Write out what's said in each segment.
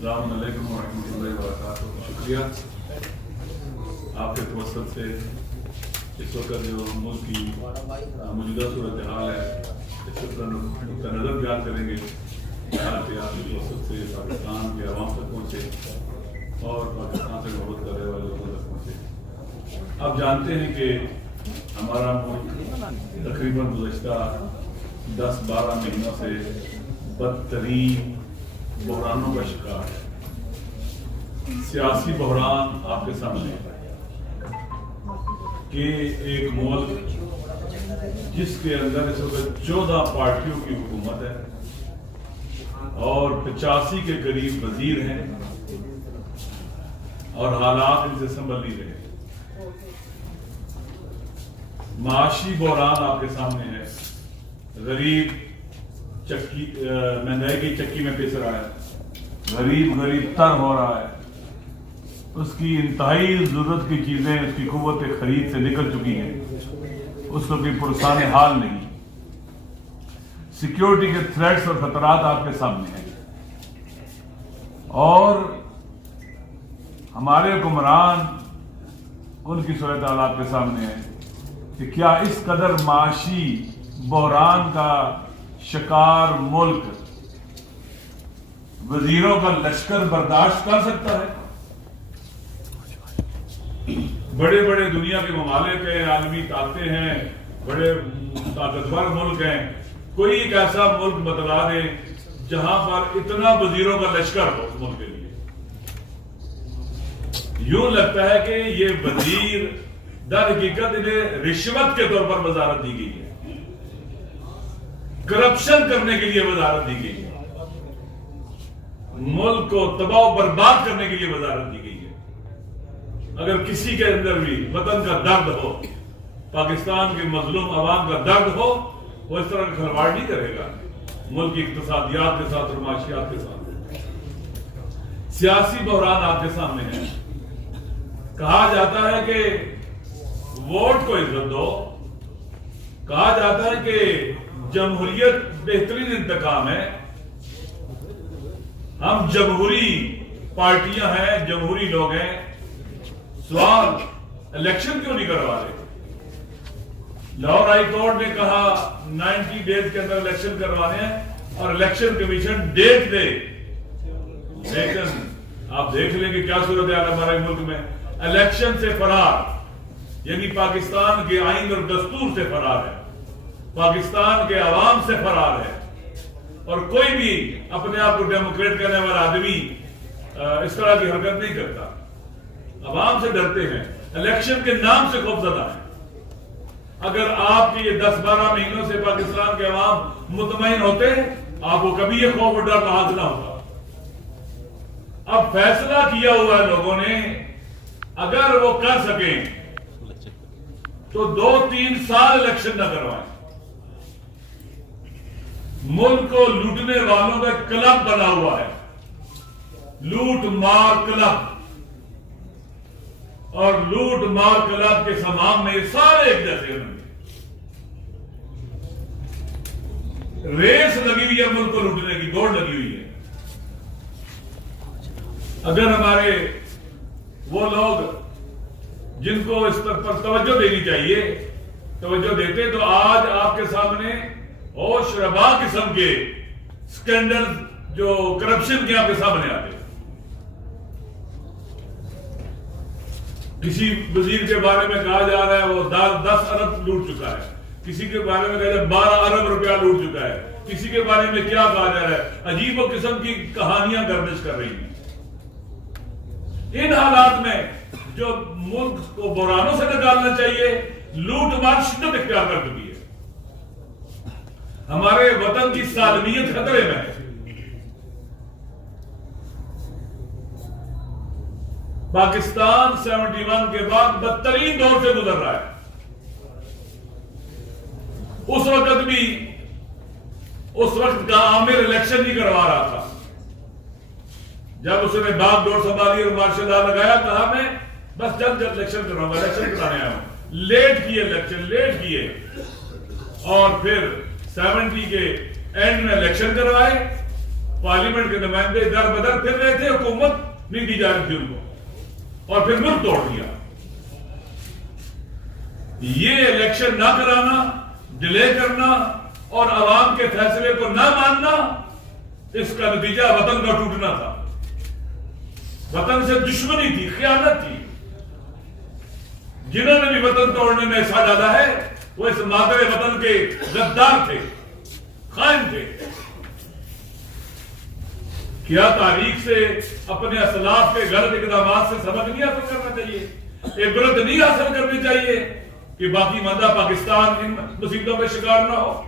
السلام علیکم ورحمۃ اللہ وبرکاتہ. شکریہ آپ کے توسط سے اس وقت جو ملک کی موجودہ صورتحال ہے اس پر نقطہ نظر بیان کریں گے تاکہ آپ کے توسط سے پاکستان کے عوام تک پہنچے اور پاکستان سے محبت کرنے والے لوگوں تک پہنچے. آپ جانتے ہیں کہ ہمارا ملک تقریباً گزشتہ 10-12 مہینوں سے بدترین بحرانوں کا شکار ہے. سیاسی بحران آپ کے سامنے ہے کہ ایک ملک جس کے اندر اس وقت 14 پارٹیوں کی حکومت ہے اور 85 کے قریب وزیر ہیں اور حالات ان سے سنبھل نہیں رہے. معاشی بحران آپ کے سامنے ہے. غریب مہنگائی کی چکی میں پس رہا ہے. غریب تر ہو رہا ہے. اس کی انتہائی ضرورت کی چیزیں اس کی قوت خرید سے نکل چکی ہیں. اس کو کوئی پرسان حال نہیں. سیکیورٹی کے تھریٹس اور خطرات آپ کے سامنے ہیں اور ہمارے حکمران ان کی صورتحال آپ کے سامنے ہے کہ کیا اس قدر معاشی بحران کا شکار ملک وزیروں کا لشکر برداشت کر سکتا ہے؟ بڑے بڑے دنیا کے ممالک ہیں, عالمی طاقتیں ہیں, بڑے طاقتور ملک ہیں. کوئی ایک ایسا ملک بتلا دے جہاں پر اتنا وزیروں کا لشکر ہو اس ملک کے لیے. یوں لگتا ہے کہ یہ وزیر در حقیقت انہیں رشوت کے طور پر وزارت دی گئی ہے, کرپشن کرنے کے لیے وزارت دی گئی ہے, ملک کو تباہ و برباد کرنے کے لیے وزارت دی گئی ہے. اگر کسی کے اندر بھی وطن کا درد ہو, پاکستان کے مظلوم عوام کا درد ہو, وہ اس طرح کا کھلواڑ نہیں کرے گا ملک کی اقتصادیات کے ساتھ اور معاشیات کے ساتھ. سیاسی بحران آپ کے سامنے ہے. کہا جاتا ہے کہ ووٹ کو عزت دو, کہا جاتا ہے کہ جمہوریت بہترین انتقام ہے. ہم جمہوری پارٹیاں ہیں, جمہوری لوگ ہیں. سوال الیکشن کیوں نہیں کروا رہے؟ لاہور ہائی کورٹ نے کہا 90 ڈیز کے اندر الیکشن کروانے ہیں اور الیکشن کمیشن ڈیٹ دے. لیکن آپ دیکھ لیں کہ کیا صورت ہے ہمارے ملک میں. الیکشن سے فرار, یعنی پاکستان کے آئین اور دستور سے فرار ہے, پاکستان کے عوام سے فرار ہے. اور کوئی بھی اپنے آپ کو ڈیموکریٹ کرنے والا آدمی اس طرح کی حرکت نہیں کرتا. عوام سے ڈرتے ہیں, الیکشن کے نام سے خوفزدہ ہیں. اگر آپ کے یہ 10-12 مہینوں سے پاکستان کے عوام مطمئن ہوتے آپ کو کبھی یہ خوف اور ڈر لاحق نہ ہوتا. اب فیصلہ کیا ہوا ہے لوگوں نے, اگر وہ کر سکیں تو 2-3 سال الیکشن نہ کروائیں. ملک کو لوٹنے والوں کا کلب بنا ہوا ہے, لوٹ مار کلب, اور لوٹ مار کلب کے سامان میں سارے ایک جیسے ہیں. ریس لگی ہوئی ہے, ملک کو لوٹنے کی دوڑ لگی ہوئی ہے. اگر ہمارے وہ لوگ جن کو اس پر توجہ دینی چاہیے توجہ دیتے تو آج آپ کے سامنے ہوش ربا قسم کے سکینڈل جو کرپشن کے آپ کے سامنے آتے. کسی وزیر کے بارے میں کہا جا رہا ہے وہ 10 ارب لوٹ چکا ہے, کسی کے بارے میں کہا جا رہا ہے 12 ارب روپیہ لوٹ چکا ہے, کسی کے بارے میں کیا کہا جا رہا ہے. عجیب و قسم کی کہانیاں گردش کر رہی ہیں. ان حالات میں جو ملک کو بحرانوں سے نکالنا چاہیے, لوٹ مار شدت اختیار کر چکی ہے. ہمارے وطن کی سالمیت خطرے میں ہے. پاکستان 71 کے بعد بدترین دور سے گزر رہا ہے. اس وقت کا عامر الیکشن نہیں کروا رہا تھا. جب اس نے باغ ڈور سنبھالی اور مارشل لا لگایا, کہا میں بس جلد الیکشن کراؤں گا, الیکشن کرانے آیا ہوں. لیٹ کیے الیکشن, لیٹ کیے, اور پھر 70 کے اینڈ میں الیکشن کروائے پارلیمنٹ کے نمائندے در بدر پھر رہے تھے, حکومت نہیں دی جا رہی تھی ان کو, اور پھر ملک توڑ دیا. یہ الیکشن نہ کرانا, ڈیلے کرنا اور عوام کے فیصلے کو نہ ماننا, اس کا نتیجہ وطن کا ٹوٹنا تھا. وطن سے دشمنی تھی, خیانت تھی. جنہوں نے بھی وطن توڑنے میں حصہ ڈالا ہے وہ اس مادر وطن کے غدار تھے, خائن تھے. کیا تاریخ سے اپنے اسلاف کے غلط اقدامات سے سبق نہیں حاصل کرنا چاہیے, عبرت نہیں حاصل کرنی چاہیے کہ باقی ماندہ پاکستان ان مصیبتوں میں شکار نہ ہو؟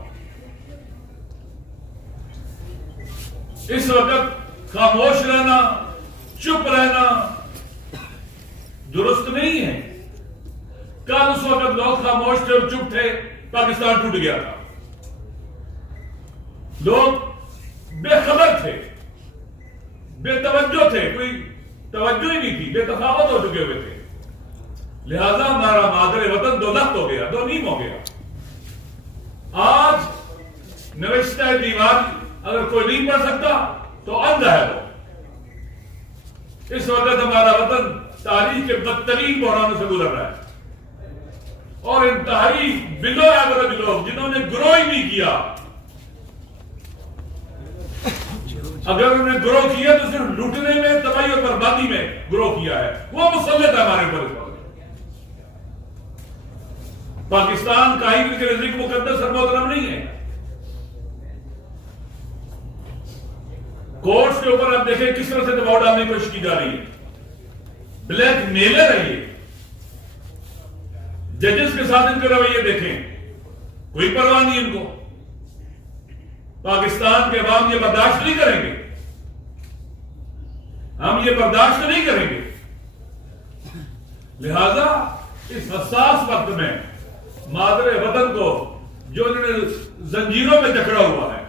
اس وقت خاموش رہنا, چپ رہنا درست نہیں ہے. کل اس وقت لوگ خاموش تھے اور چپ تھے, پاکستان ٹوٹ گیا تھا. لوگ بے خبر تھے, بے توجہ تھے, کوئی توجہ ہی نہیں تھی, بے تفاوت ہو چکے ہوئے تھے. لہذا ہمارا مادر وطن دو لخت ہو گیا, دو نیم ہو گیا. آج نوشتہ دیوار اگر کوئی نہیں پڑھ سکتا تو اندھا ہے وہ. اس وقت ہمارا وطن تاریخ کے بدترین بحرانوں سے گزر رہا ہے, اور انتہائی بلو ایوریج لوگ جنہوں نے گروہ ہی نہیں کیا, اگر انہوں نے گروہ کیا تو صرف لوٹنے میں, تباہی اور بربادی میں گروہ کیا ہے, وہ مسلط ہے ہمارے اوپر. پاکستان کا ہی کے رزق مقدس اور محترم نہیں ہے. کورٹس کے اوپر آپ دیکھیں کس طرح سے دباؤ ڈالنے کی کوشش کی جا رہی ہے, بلیک میلر ہے یہ. ججز کے ساتھ ان کے رویے دیکھیں, کوئی پرواہ نہیں ان کو. پاکستان کے عوام یہ برداشت نہیں کریں گے, ہم یہ برداشت نہیں کریں گے. لہذا اس حساس وقت میں مادر وطن کو جو انہوں نے زنجیروں میں جکڑا ہوا ہے,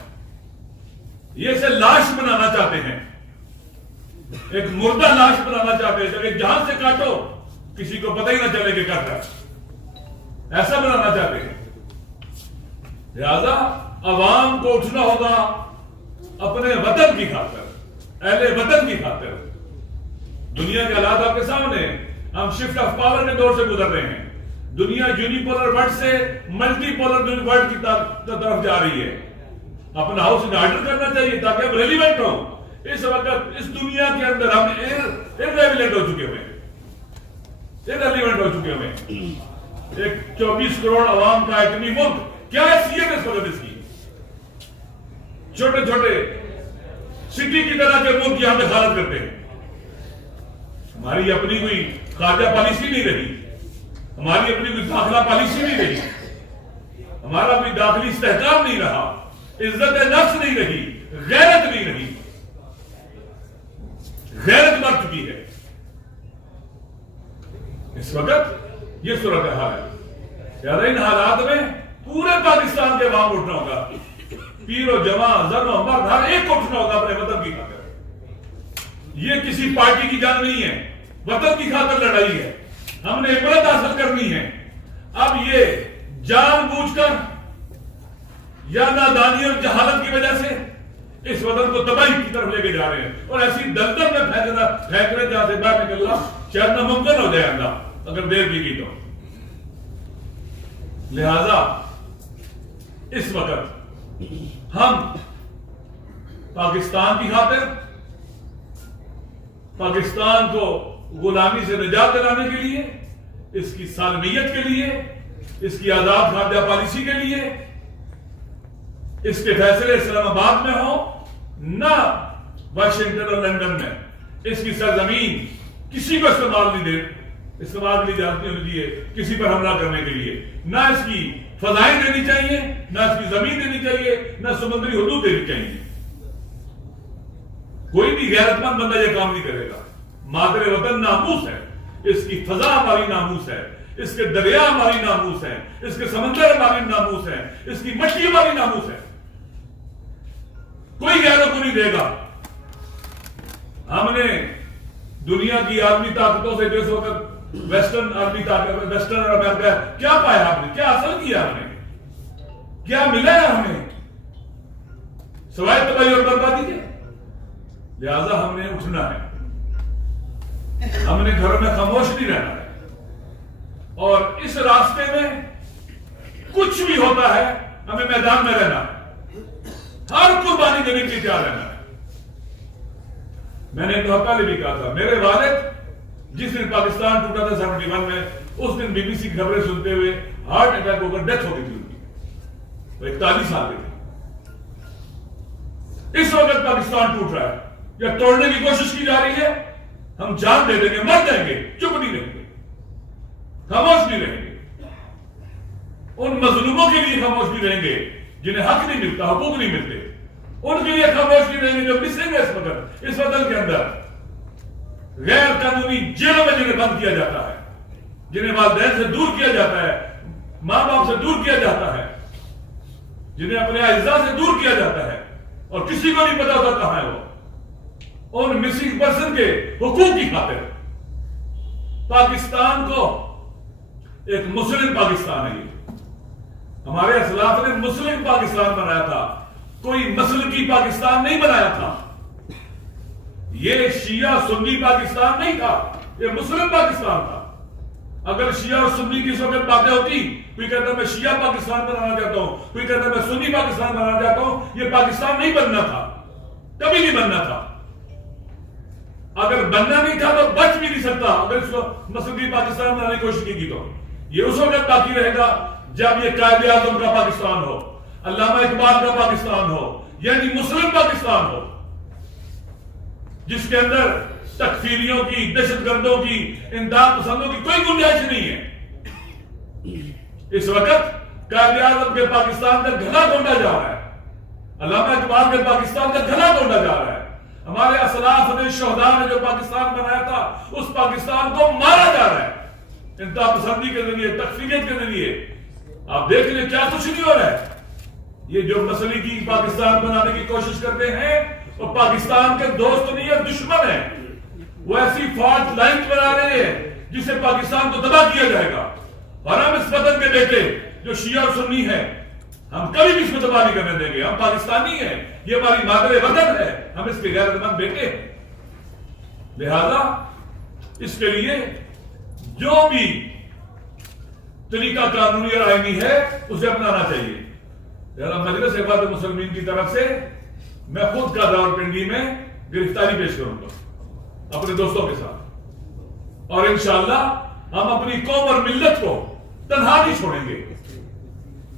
یہ اسے لاش بنانا چاہتے ہیں, ایک مردہ لاش بنانا چاہتے ہیں, کہ جہاں سے کاٹو کسی کو پتہ ہی نہ چلے کہ کٹ ہے, ایسا بنانا چاہتے ہیں. لہذا عوام کو اٹھنا ہوگا اپنے وطن کی خاطر, اہل وطن کی خاطر. دنیا کے حالات آپ کے سامنے, ہم شفٹ آف پاور کے دور سے گزر رہے ہیں. دنیا یونیپولر ورلڈ سے ملٹی پولر ورلڈ کی طرف جا رہی ہے. اپنا ہاؤس ان آرڈر کرنا چاہیے تاکہ ہم ریلیونٹ ہوں. اس وقت اس دنیا کے اندر ہم irrelevant ہو چکے ہوئے, irrelevant ہو چکے ہوئے. ایک 24 کروڑ عوام کا ایٹمی ملک, کیا حیثیت ہے اس وقت اس کی؟ چھوٹے چھوٹے سٹی کی طرح کے ملک یہاں دخالت کرتے ہیں. ہماری اپنی کوئی خارجہ پالیسی نہیں رہی, ہماری اپنی کوئی داخلہ پالیسی نہیں رہی, ہمارا کوئی داخلی استحکام نہیں رہا, عزت نفس نہیں رہی, غیرت نہیں رہی. غیرت مر چکی ہے. اس وقت یہ صورتحال ہے. یار ان حالات میں پورے پاکستان کے عوام اٹھنا ہوگا, پیر و جوان, زن و مرد, ہر ایک کو اٹھنا ہوگا اپنے وطن کی خاطر. یہ کسی پارٹی کی جنگ نہیں ہے, وطن کی خاطر لڑائی ہے. ہم نے عبرت حاصل کرنی ہے. اب یہ جان بوجھ کر یا نادانی اور جہالت کی وجہ سے اس وطن کو تباہی کی طرف لے کے جا رہے ہیں, اور ایسی دلدل میں پھینک رہے جہاں سے باہر نکلنا شاید ناممکن ہو جائے اللہ اگر دیر بھی کی تو. لہذا اس وقت ہم پاکستان کی خاطر, پاکستان کو غلامی سے نجات دلانے کے لیے, اس کی سالمیت کے لیے, اس کی آزاد خارجہ پالیسی کے لیے, اس کے فیصلے اسلام آباد میں ہوں نہ واشنگٹن اور لندن میں. اس کی سرزمین کسی کو استعمال نہیں جانتی ہونی چاہیے کسی پر حملہ کرنے کے لیے. نہ اس کی فضائیں دینی چاہیے, نہ اس کی زمین دینی چاہیے, نہ سمندری حدود دینی چاہیے. کوئی بھی غیرت مند بندہ یہ کام نہیں کرے گا. مادر وطن ناموس ہے, اس کی فضا ہماری ناموس ہے, اس کے دریا ہماری ناموس ہے, اس کے سمندر ہماری ناموس ہے, اس کی مٹی ہماری ناموس ہے. کوئی غیروں کو نہیں دے گا. ہم نے دنیا کی عالمی طاقتوں سے جو اس وقت ویسٹرن عالمی طاقت, ویسٹرن اور امریکہ, کیا پایا ہم نے, کیا حاصل کیا ہم نے, کیا ملا ہے ہمیں سوائے تباہی اور بربادی کے؟ لہذا ہم نے اٹھنا ہے، ہم نے گھروں میں خاموش نہیں رہنا ہے، اور اس راستے میں کچھ بھی ہوتا ہے ہمیں میدان میں رہنا ہے، ہر قربانی دینے کے لیے تیار رہنا ہے۔ میں نے پہلے بھی کہا تھا، میرے والد جس دن پاکستان ٹوٹا تھا 71 میں، اس دن بی بی سی کی خبریں سنتے ہوئے ہارٹ اٹیک ہو کر ڈیتھ ہو گئی تھی ان کی، وہ 41 سال کے تھے۔ اس وقت پاکستان ٹوٹ رہا ہے یا توڑنے کی کوشش کی جا رہی ہے، ہم جان دے دیں گے، مر جائیں گے، چپ نہیں رہیں گے، خاموش نہیں رہیں گے، ان مظلوموں کے لیے خاموش نہیں رہیں گے جنہیں حق نہیں ملتا، حقوق نہیں ملتے، ان کے لیے خاموش نہیں رہیں گے جو مسنگ ہے اس وطن کے اندر، غیر قانونی جیلوں میں جنہیں بند کیا جاتا ہے، جنہیں والدین سے دور کیا جاتا ہے، ماں باپ سے دور کیا جاتا ہے، جنہیں اپنے اعزاء سے دور کیا جاتا ہے اور کسی کو نہیں پتا ہوتا کہاں ہے وہ، ان مسنگ پرسن کے حقوق کی خاطر پاکستان کو ایک مسلم پاکستان ہے۔ یہ ہمارے اسلاف نے مسلم پاکستان بنایا تھا، کوئی مسلکی پاکستان نہیں بنایا تھا، یہ شیعہ سنی پاکستان نہیں تھا، یہ مسلم پاکستان تھا۔ اگر شیعہ اور سنی کی اس وقت باتیں ہوتی، کوئی کہتا میں شیعہ پاکستان بنانا چاہتا ہوں، کوئی کہتا میں سنی پاکستان بنانا چاہتا ہوں، یہ پاکستان نہیں بننا تھا، کبھی نہیں بننا تھا۔ اگر بننا نہیں تھا تو بچ بھی نہیں سکتا، اگر اس کو مسلکی پاکستان بنانے کی کوشش کی تو یہ اس وقت باقی رہے گا جب یہ قائد اعظم کا پاکستان ہو، علامہ اقبال کا پاکستان ہو، یعنی مسلم پاکستان ہو، جس کے اندر تکفیریوں کی، دہشت گردوں کی، امداد پسندوں کی کوئی گنجائش نہیں ہے۔ اس وقت قائد اعظم کے پاکستان کا گھنا ڈھونڈا جا رہا ہے، علامہ اقبال کے پاکستان کا گھنا ڈھونڈا جا رہا ہے، ہمارے اسلاف نے، شہداء نے جو پاکستان بنایا تھا اس پاکستان کو مارا جا رہا ہے امداد پسندی کے ذریعے، تکفیریت کے ذریعے۔ آپ دیکھ لیں کیا کچھ نہیں ہو رہا ہے۔ یہ جو مسلکی پاکستان بنانے کی کوشش کرتے ہیں وہ پاکستان کے دوست نہیں ہے، دشمن ہے، وہ ایسی فالٹ لائن بنا رہے ہیں جس سے پاکستان کو تباہ کیا جائے گا، اور ہم اس وطن کے بیٹے جو شیعہ اور سنی ہیں، ہم کبھی بھی اس کو تباہ نہیں کرنے دیں گے۔ ہم پاکستانی ہیں، یہ ہماری مادر وطن ہے، ہم اس کے غیرت مند بیٹے ہیں۔ لہذا اس کے لیے جو بھی طریقہ قانونی اور آئینی ہے اسے اپنانا چاہیے۔ لہذا مجلس اتحاد مسلمین کی طرف سے میں خود کا راولپنڈی میں گرفتاری پیش کروں گا اپنے دوستوں کے ساتھ، اور انشاءاللہ ہم اپنی قوم اور ملت کو تنہا نہیں چھوڑیں گے۔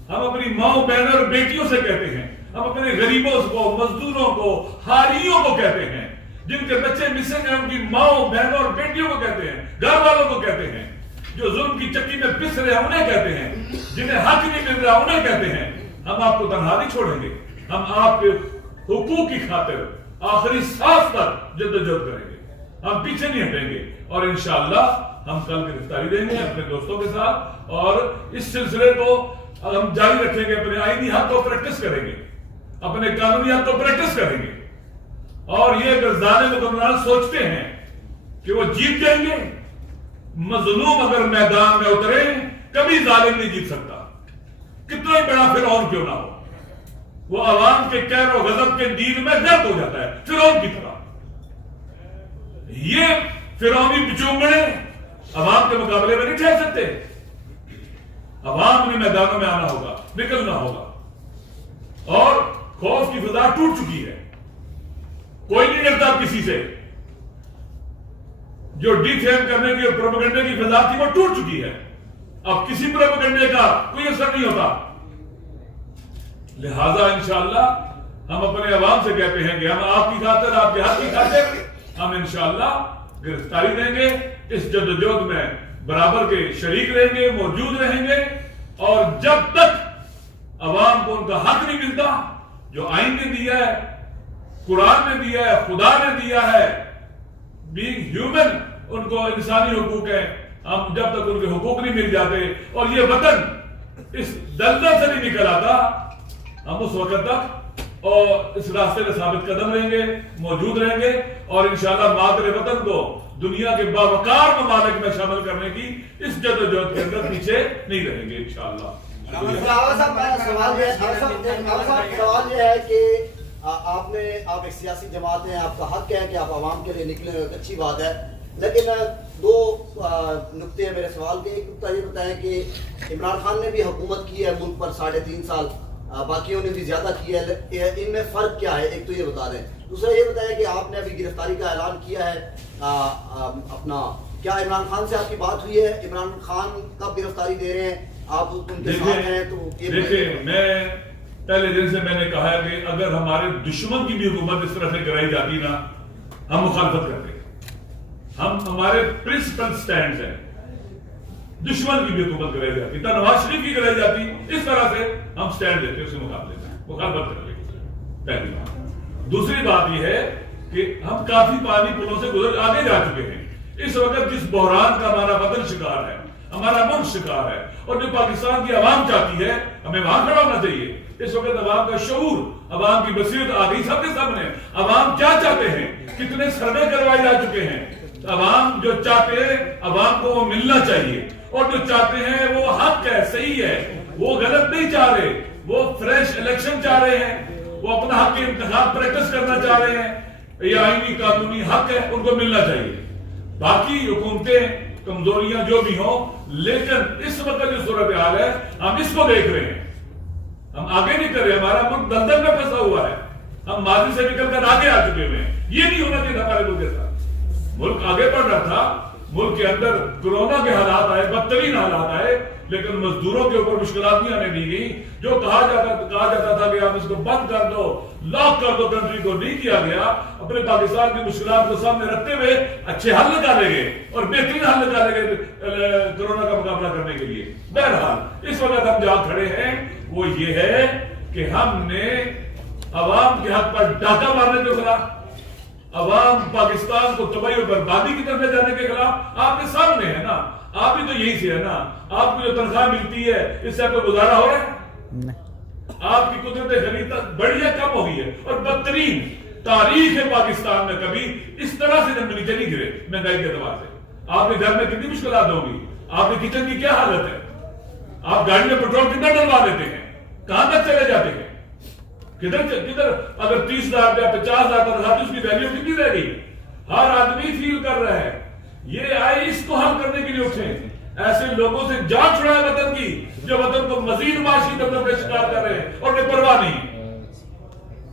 ہم اپنی ماؤں، بہنوں اور بیٹیوں سے کہتے ہیں، ہم اپنے غریبوں کو، مزدوروں کو، حاریوں کو کہتے ہیں، جن کے بچے مسنگ ہیں ان کی ماؤں، بہنوں اور بیٹیوں کو کہتے ہیں، گھر والوں کو کہتے ہیں، جو ظلم کی چکی میں پس رہے ہیں انہیں کہتے ہیں، جنہیں حق نہیں مل رہا انہیں کہتے ہیں، ہم آپ کو تنہا نہیں چھوڑیں گے۔ ہم آپ کے حقوق کی خاطر آخری سانس تک جدوجہد کریں گے، ہم پیچھے نہیں ہٹیں گے، اور انشاءاللہ ہم کل گرفتاری دیں گے اپنے دوستوں کے ساتھ، اور اس سلسلے کو ہم جاری رکھیں گے، اپنے آئینی حق کو پریکٹس کریں گے، اپنے قانونی حق کو پریکٹس کریں گے۔ اور یہ اگر ظالم حکمران سوچتے ہیں کہ وہ جیت جائیں گے، مظلوم اگر میدان میں اترے کبھی ظالم نہیں جیت سکتا، کتنا ہی بڑا فرعون کیوں نہ ہو، وہ عوام کے قہر و غضب کے نیل میں غرق ہو جاتا ہے فرعون کی طرح۔ یہ فرعونی بچونگڑے عوام کے مقابلے میں نہیں ٹھہر سکتے۔ عوام نے میدانوں میں آنا ہوگا، نکلنا ہوگا، اور خوف کی فضا ٹوٹ چکی ہے، کوئی نہیں ڈرتا کسی سے، جو ڈی فیم کرنے کی اور پروپیگنڈے کی فضا تھی وہ ٹوٹ چکی ہے، اب کسی پروپیگنڈے کا کوئی اثر نہیں ہوتا۔ لہذا انشاءاللہ ہم اپنے عوام سے کہتے ہیں کہ ہم آپ کی خاطر، آپ کے حق کی خاطر ہم انشاءاللہ گرفتاری دیں گے، اس جدوجہد میں برابر کے شریک رہیں گے، موجود رہیں گے، اور جب تک عوام کو ان کا حق نہیں ملتا جو آئین نے دیا ہے، قرآن نے دیا ہے، خدا نے دیا ہے، بینگ ہیومن، ان کو انسانی حقوق ہیں، ہم جب تک ان کے حقوق نہیں مل جاتے اور یہ وطن اس دلدل سے نہیں نکل آتا، ہم اس وقت تک اور اس راستے میں ثابت قدم رہیں گے، موجود رہیں گے، اور انشاءاللہ مادر وطن کو دنیا کے باوقار ممالک میں شامل کرنے کی اس جدوجہد کے اندر پیچھے نہیں رہیں گے انشاءاللہ۔ سوال یہ ہے کہ آپ ایک سیاسی جماعت ہیں, آپ کا حق ہے کہ آپ عوام کے لیے نکلیں, ایک اچھی بات ہے, لیکن دو نقطے ہیں میرے سوال کے. ایک نقطہ یہ بتائیں کہ عمران خان نے بھی حکومت کی ہے ملک پر 3.5 سال, باقیوں نے بھی زیادہ کی ہے, ان میں فرق کیا ہے, ایک تو یہ بتا دیں. دوسرا یہ بتائیں کہ آپ نے ابھی گرفتاری کا اعلان کیا ہے اپنا, کیا عمران خان سے آپ کی بات ہوئی ہے؟ عمران خان کب گرفتاری دے رہے ہیں, آپ ان کے ساتھ ہیں؟ تو دیکھیں, میں پہلے دن سے میں نے کہا ہے کہ اگر ہمارے دشمن کی بھی حکومت اس طرح سے کرائی جاتی نا, ہم مخالفت کرتے ہیں. ہمارے پرنسپل سٹینڈز ہیں. دشمن کی بھی حکومت کرائی جاتی, نواز شریف کی کرائی جاتی, اس طرح سے ہم سٹینڈ لیتے ہیں, اس کے مقابلے میں مخالفت کرتے ہیں. پہلی بات. دوسری بات یہ ہے کہ ہم کافی پانی پلوں سے گزر آگے جا چکے ہیں. اس وقت جس بحران کا ہمارا وطن شکار ہے, ہمارا ملک شکار ہے, اور جو پاکستان کی عوام چاہتی ہے, ہمیں وہاں کھڑا ہونا چاہیے. اس وقت عوام کا شعور, عوام کی بصیرت آ گئی سب کے سامنے. عوام کیا چاہتے ہیں, کتنے سروے کروائے جا چکے ہیں. عوام جو چاہتے ہیں, عوام کو وہ ملنا چاہیے, اور جو چاہتے ہیں وہ حق ہے, صحیح ہے, وہ غلط نہیں چاہ رہے, وہ فریش الیکشن چاہ رہے ہیں, وہ اپنا حق کے انتخاب پریکٹس کرنا چاہ رہے ہیں. یہ آئینی قانونی حق ہے, ان کو ملنا چاہیے. باقی حکومتیں کمزوریاں جو بھی ہوں, لیکن اس وقت جو صورتحال ہے ہم اس کو دیکھ رہے ہیں, ہم آگے نہیں کر رہے. ہمارا ملک دلدل میں پھنسا ہوا ہے, ہم ماضی سے نکل کر آگے آ چکے ہوئے ہیں. یہ نہیں ہونا چاہیے ہمارے ملک کے ساتھ. ملک آگے بڑھ رہا تھا, ملک کے اندر کورونا کے حالات آئے, بدترین حالات آئے, لیکن مزدوروں کے اوپر مشکلات نہیں آنے دی گئی. جو کہا جاتا تھا کہ آپ اس کو بند کر دو, لاک کر دو کنٹری کو, نہیں کیا گیا. اپنے پاکستان کی مشکلات کو سامنے رکھتے ہوئے اچھے حل نکالے گئے, اور بہترین حل نکالے گئے کورونا کا مقابلہ کرنے کے لیے. بہرحال اس وقت ہم جہاں کھڑے ہیں وہ یہ ہے کہ ہم نے عوام کے حق پر ڈاکہ مارنے کے خلاف, عوام پاکستان کو تباہی اور بربادی کی طرف لے جانے کے خلاف, آپ کے سامنے ہے نا, آپ بھی تو یہی سے ہے نا. آپ کو جو تنخواہ ملتی ہے اس سے آپ کو گزارا ہو رہا ہے؟ آپ کی قدرت خرید بڑی ہے, کم ہو گئی ہے, اور بدترین تاریخ پاکستان میں کبھی اس طرح سے جنگ نیچے نہیں گرے مہنگائی کے اعتبار سے. آپ کے گھر میں کتنی مشکلات ہوں گی, آپ کے کچن کی کیا حالت ہے, آپ گاڑی میں پیٹرول کتنا ڈلوا دیتے ہیں, کہاں تک چلے جاتے ہیں, کدھر اگر 30,000 یا 50,000 تنخواہ اس کی ویلیو کتنی رہ گئی. ہر آدمی فیل کر رہا ہے. یہ آئے اس کو حل کرنے کے لیے اٹھے, ایسے لوگوں سے جان چھڑائے وطن کی جو وطن کو مزید معاشی دبدبے کا شکار کر رہے ہیں, اور انہیں پرواہ نہیں.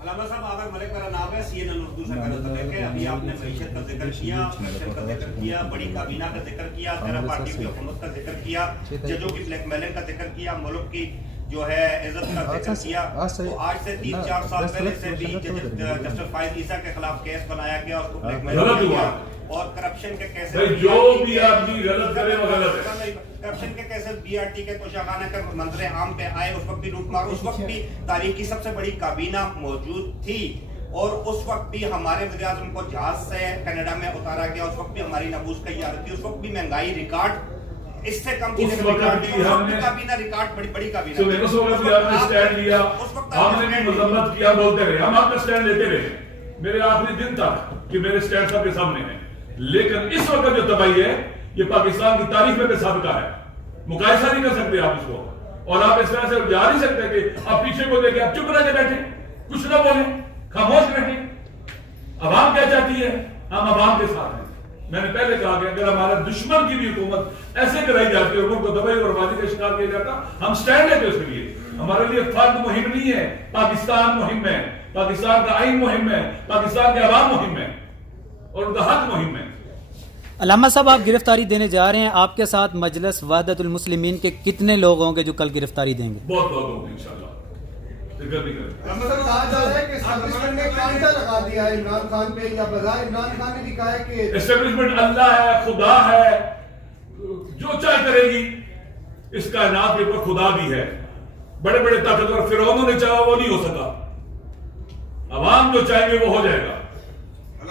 علامہ صاحب, عامر ملک میرا نام ہے, CNN اردو سے متعلق ہے. ابھی آپ نے معیشت کا ذکر کیا, کرپشن کا ذکر کیا, بڑی کابینہ کا ذکر کیا, تیرا پارٹی کی حکومت کا ذکر کیا, ججوں کی بلیک میلنگ کا ذکر کیا, ملک کی جو ہے عزت کا ذکر کیا. تو آج سے 3-4 سال پہلے سے بھی جسٹس فائز عیسیٰ کے خلاف کیس بنایا گیا, اس کو بلیک میلنگ کیا, اور کرپشن کے کیسز, جو بھی آدمی غلط کرے وہ غلط ہے. کرپشن کے کیسز BRT کے توشاخانہ کے منظر عام پہ آئے, اس وقت بھی لوٹ مار, اس وقت بھی تاریخ کی سب سے بڑی کابینہ موجود تھی, اور اس وقت بھی ہمارے وزیر اعظم کو جہاز سے کینیڈا میں اتارا گیا, اس وقت بھی ہماری نبوس کا یاد تھی, اس وقت بھی مہنگائی ریکارڈ اس سے کم کی کابینہ ریکارڈ بڑی کابینہ. اس وقت بھی آپ نے سٹینڈ لیا, ہم نے بھی مذمت کیا, بولتے رہے, ہم آپ کا سٹینڈ لیتے رہے. میرے آخری دن تک کہ میرے سٹینڈ سب کے سامنے ہیں, لیکن اس وقت جو تباہی ہے یہ پاکستان کی تاریخ میں بے سابقہ ہے. مقایسہ نہیں کر سکتے آپ اس کو, اور آپ اس طرح سے جا نہیں سکتے کہ آپ پیچھے کو دیکھیں, آپ چپ رہ کے بیٹھیں, کچھ نہ بولیں, خاموش رہیں. عوام کیا چاہتی ہے, ہم عوام کے ساتھ ہیں. میں نے پہلے کہا کہ اگر ہمارا دشمن کی بھی حکومت ایسے کرائی جاتی ہے, ان کو تباہی اور بربادی کا شکار کیا جاتا, ہم سٹینڈ لیتے اس کے لیے. ہمارے لیے فرد مہم نہیں ہے, پاکستان مہم ہے, پاکستان کا آئین مہم ہے, پاکستان کے عوام مہم ہے, اور ان کا حق مہم ہے. علامہ صاحب, آپ گرفتاری دینے جا رہے ہیں, آپ کے ساتھ مجلس وحدت المسلمین کے کتنے لوگ ہوں گے جو کل گرفتاری دیں گے؟ بہت لوگ ہوں گے انشاءاللہ. علامہ صاحب, کہا جا رہا ہے کہ اسٹیبلشمنٹ نے کانٹا لگا دیا ہے عمران خان پہ, یا بظاہر عمران خان نے بھی کہا ہے کہ اسٹیبلشمنٹ اللہ ہے, خدا ہے, جو چاہے کرے گی. اس کائنات کے اوپر خدا بھی ہے. بڑے بڑے طاقتور فرعونوں نے چاہا وہ نہیں ہو سکا. عوام جو چاہیں گے وہ ہو جائے گا,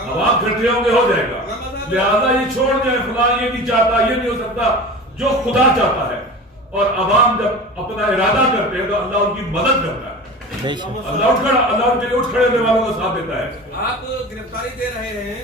عوام کھٹے ہوں گے ہو جائے گا. لہذا یہ چھوڑ جائیں, فلاں یہ نہیں چاہتا, یہ نہیں ہو سکتا. جو خدا چاہتا ہے, اور عوام جب اپنا ارادہ کرتے ہیں تو اللہ ان کی مدد کرتا ہے. اللہ ان کے لیے اٹھ کھڑے ہونے والوں کا ساتھ دیتا ہے. آپ گرفتاری دے رہے ہیں,